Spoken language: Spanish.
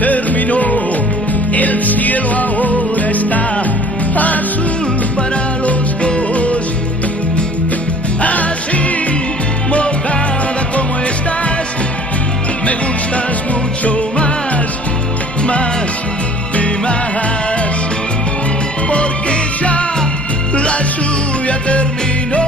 Terminó, el cielo ahora está azul para los dos. Así, mojada como estás, me gustas mucho más, más y más. Porque ya la lluvia terminó.